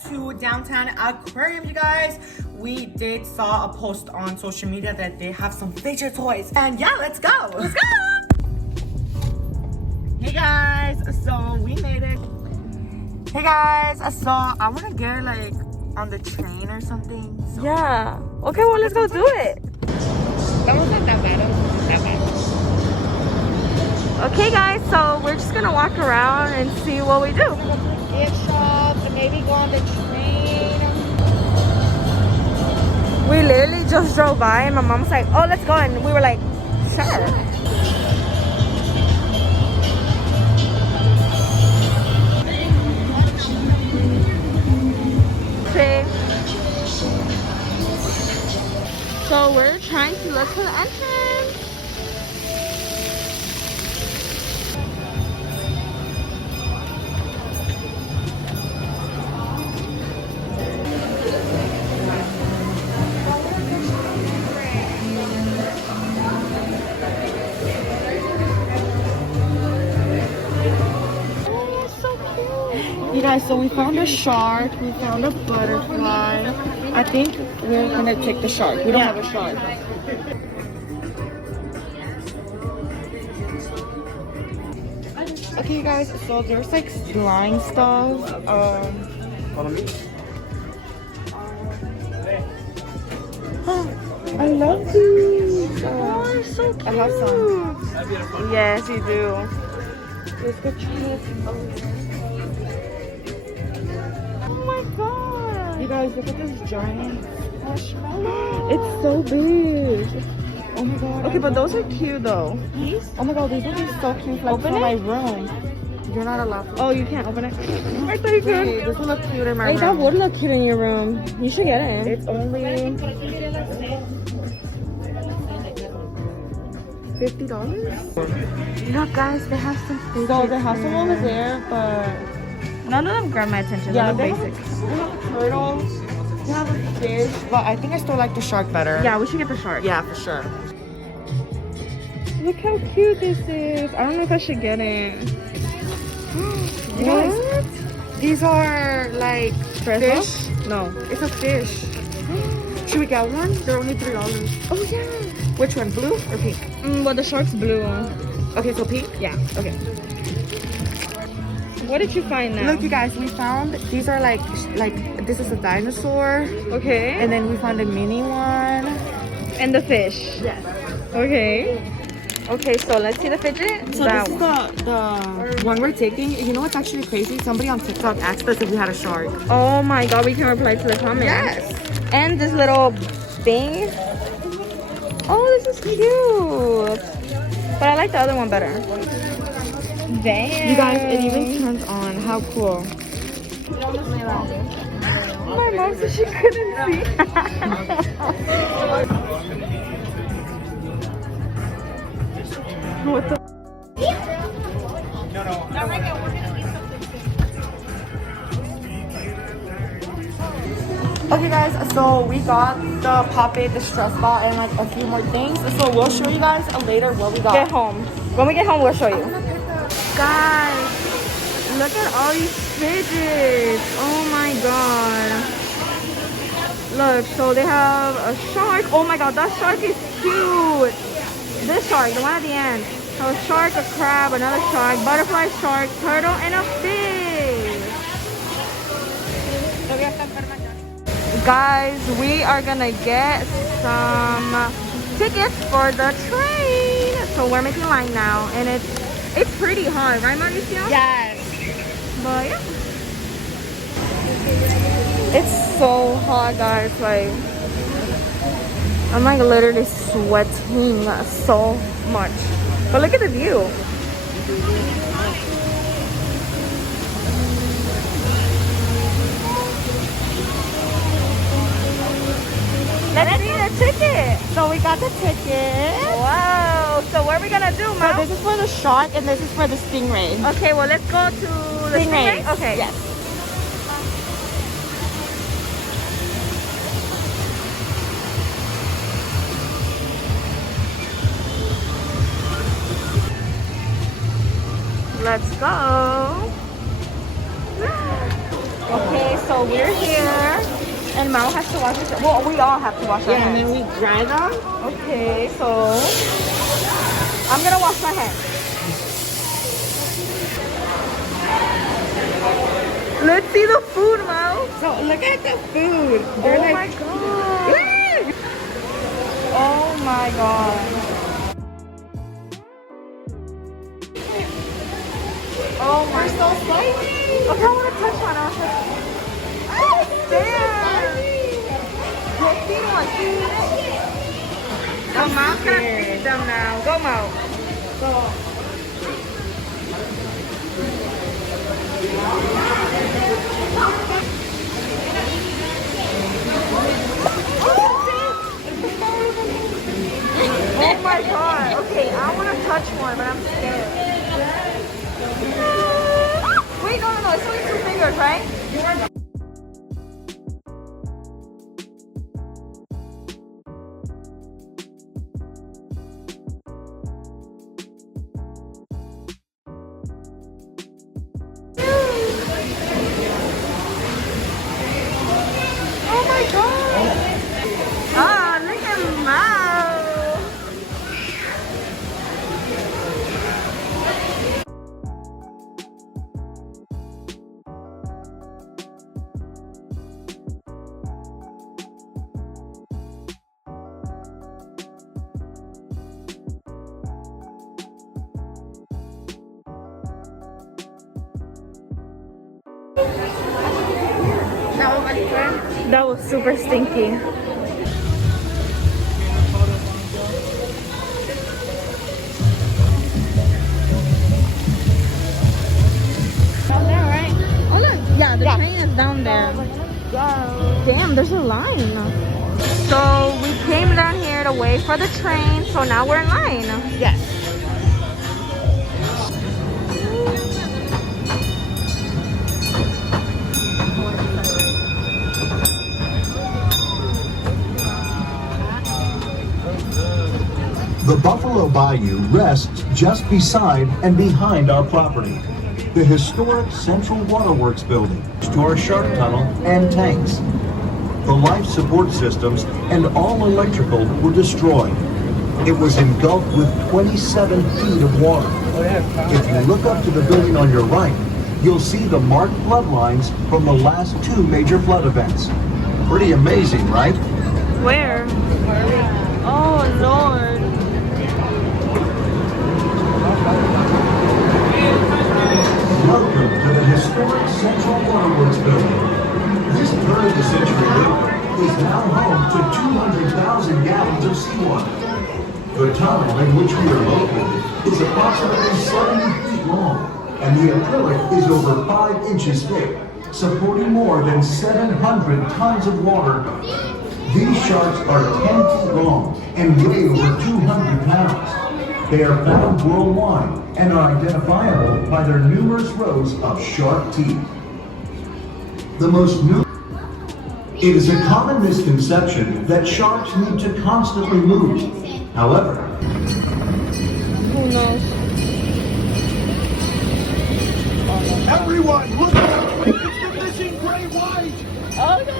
to downtown Aquarium, you guys. We did saw a post on social media that they have some fidget toys. And yeah, let's go. Let's go. Hey guys, so we made it. Hey guys, so I want to get like on the train or something. So. Yeah. Okay, well, let's go do it. Okay, guys, so we're just gonna walk around and see what we do. Gift shop and maybe go on the train. We literally just drove by and my mom was like, oh, let's go. And we were like, sure. Okay. So we're trying to look for the entrance. You guys, so we found a shark, we found a butterfly. I think we're gonna take the shark. We don't have a shark. Okay, you guys, so there's like slime stuff. I love these. Oh, they're so cute. I love some. Yes, you do. Let's go try. Oh my god. You guys, look at this giant marshmallow. It's so big. Oh my god. Okay, but those are cute though. These? Oh my god, these would be so cute like Open for it? my room. You're not allowed to. Oh, you can't open it? I thought you could. Wait, this would look cute in my Wait, that room. would look cute in your room. You should get it. It's only $50. Look, guys, they have some fidgets. So they have some over there, but none of them grab my attention. yeah, They're they basic. have a turtle, they have a fish, but I think I still like the shark better. Yeah, we should get the shark. Yeah, for sure. Look how cute this is. I don't know if I should get it. You guys, these are like Fresno? fish. No. It's a fish. Should we get one? They're only $3. Oh yeah. Which one, blue or pink? Well, the shark's blue. Okay, so pink? Yeah. Okay. What did you find now? Look, you guys, we found, these are like this is a dinosaur. Okay. And then we found a mini one. And the fish. Yes. Okay. Okay, so let's see the fidget. So That this is the one we're taking. You know what's actually crazy? Somebody on TikTok asked us if we had a shark. Oh my god, we can reply to the comments. Yes. And this little thing. Oh, this is cute. But I like the other one better. Damn. You guys, it even turns on. How cool. My mom said she couldn't see. What the? Okay guys, so we got the Pop-It, the stress ball, and like a few more things. So we'll show you guys later what we got. Get home. When we get home, we'll show you. Guys, look at all these fidgets. Oh my god. Look, so they have a shark. Oh my god, that shark is cute. This shark, the one at the end. So a shark, a crab, another shark, butterfly shark, turtle, and a fish. Guys, we are gonna get some tickets for the train. So we're making a line now, and it's pretty hard, right, Mauricio? Yes. But yeah. It's so hot, guys. Like, I'm like literally sweating so much. But look at the view. Let's see the ticket. So we got the ticket. Wow. So what are we gonna do, So Mom? this is for the shark and this is for the stingray. Okay, well let's go to the Stingray. stingray. Okay. Yes. Let's go. Okay, so so we're here, and Mao has to wash his hair. Well, we all have to wash our Yeah, and hands. then we dry them. Okay, so I'm gonna wash my hands. Let's see the food, Mao. So look at the food. They're Oh like, my god. Oh my god. Oh my so god. spicy. Okay, I want to touch one. I want to touch one. Oh, damn. Feed one. So Mao's gonna feed them now. Go, Mao. So, Oh my god. Okay, I want to touch one, but I'm scared. Wait, no. It's only 2 fingers, right? Oh my god. Ah, look at Mao. That was super stinky. Down there, right? Oh look, yeah, the train is down there. Damn, there's a line. So we came down here to wait for the train, so now we're in line. yes. The Buffalo Bayou rests just beside and behind our property. The historic Central Waterworks building, to our shark tunnel and tanks. The life support systems and all electrical were destroyed. It was engulfed with 27 feet of water. If you look up to the building on your right, you'll see the marked flood lines from the last 2 major flood events. Pretty amazing, right? Where? Oh Lord. Welcome to the historic Central Waterworks building. This turn-of-the-century building is now home to 200,000 gallons of seawater. The tunnel in which we are located is approximately 70 feet long, and the acrylic is over 5 inches thick, supporting more than 700 tons of water. These sharks are 10 feet long and weigh over 200 pounds. They are found worldwide and are identifiable by their numerous rows of sharp teeth. It is a common misconception that sharks need to constantly move. However, Who knows? everyone, look out! It's the fishing gray white! Oh no!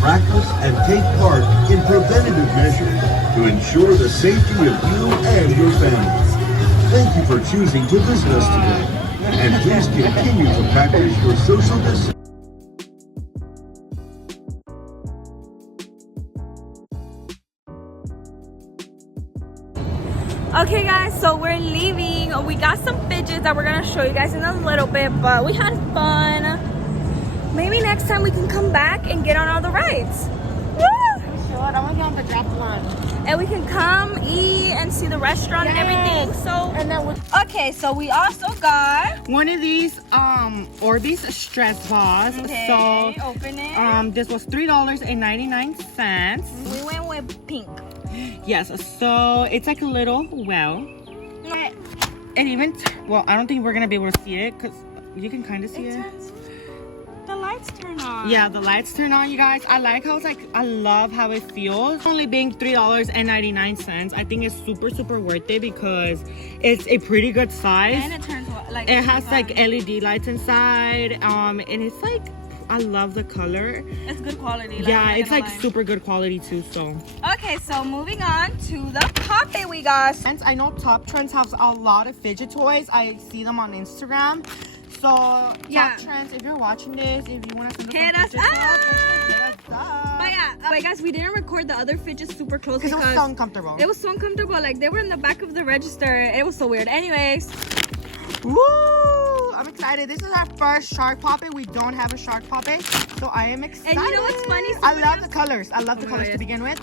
Practice and take part in preventative measures to ensure the safety of you and your family. Thank you for choosing to visit us today, and please continue to practice your social distance. Okay guys, so we're leaving. We got some fidgets that we're gonna show you guys in a little bit, but we had fun. Maybe next time we can come back and get on all the rides. Woo! Sure, I want to get on the drop line. And we can come eat and see the restaurant and everything. So And then with okay, so we also got one of these Orbeez stress balls. okay, So open it. this was $3.99. We went with pink. Yes, so it's like a little well. And even well, I don't think we're gonna be able to see it because you can kind of see it. The lights lights turn on. Yeah, the lights turn on, you guys. I like how it's like, I love how it feels. Only being $3.99. I think it's super, super worth it because it's a pretty good size. And it turns like it has like LED lights inside. And it's like, I love the color. It's good quality. Like, yeah, it's like super good quality too. So okay, so moving on to the puppet we got. and I know Top Trends has a lot of fidget toys. I see them on Instagram. So Yeah. Top Trends, if you're watching this, if you want to Hit us up. hit us up. But yeah, but guys, we didn't record the other fidgets super close Because it was so uncomfortable. it was so uncomfortable. Like they were in the back of the register. It was so weird. Anyways, Woo! I'm excited. This is our first shark puppet. We don't have a shark puppet, so I am excited. and you know what's funny? I love the colors. I love the colors God. to begin with.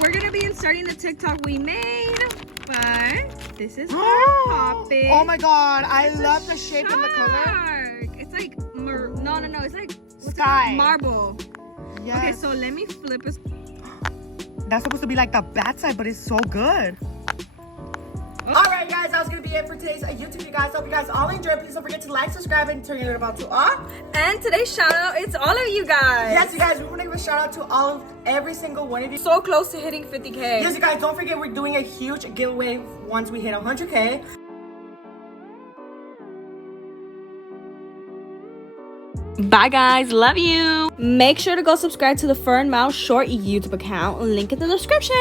We're gonna be inserting the TikTok we made, but this is our puppet. Oh my god, I It's a love the shape and the color. shark. It's like no. It's like what's it Sky. called? Marble. Yes. Okay, so let me flip it. That's supposed to be like the bad side, but it's so good. Alright guys, that was going to be it for today's YouTube, you guys. Hope you guys all enjoyed. Please don't forget to like, subscribe, and turn your little bell to all. And today's shout out, it's all of you guys. Yes, you guys, we want to give a shout out to every single one of you. So close to hitting 50K. Yes, you guys, don't forget we're doing a huge giveaway once we hit 100K. Bye guys, love you. Make sure to go subscribe to the Fur and Mouse Short YouTube account. Link in the description.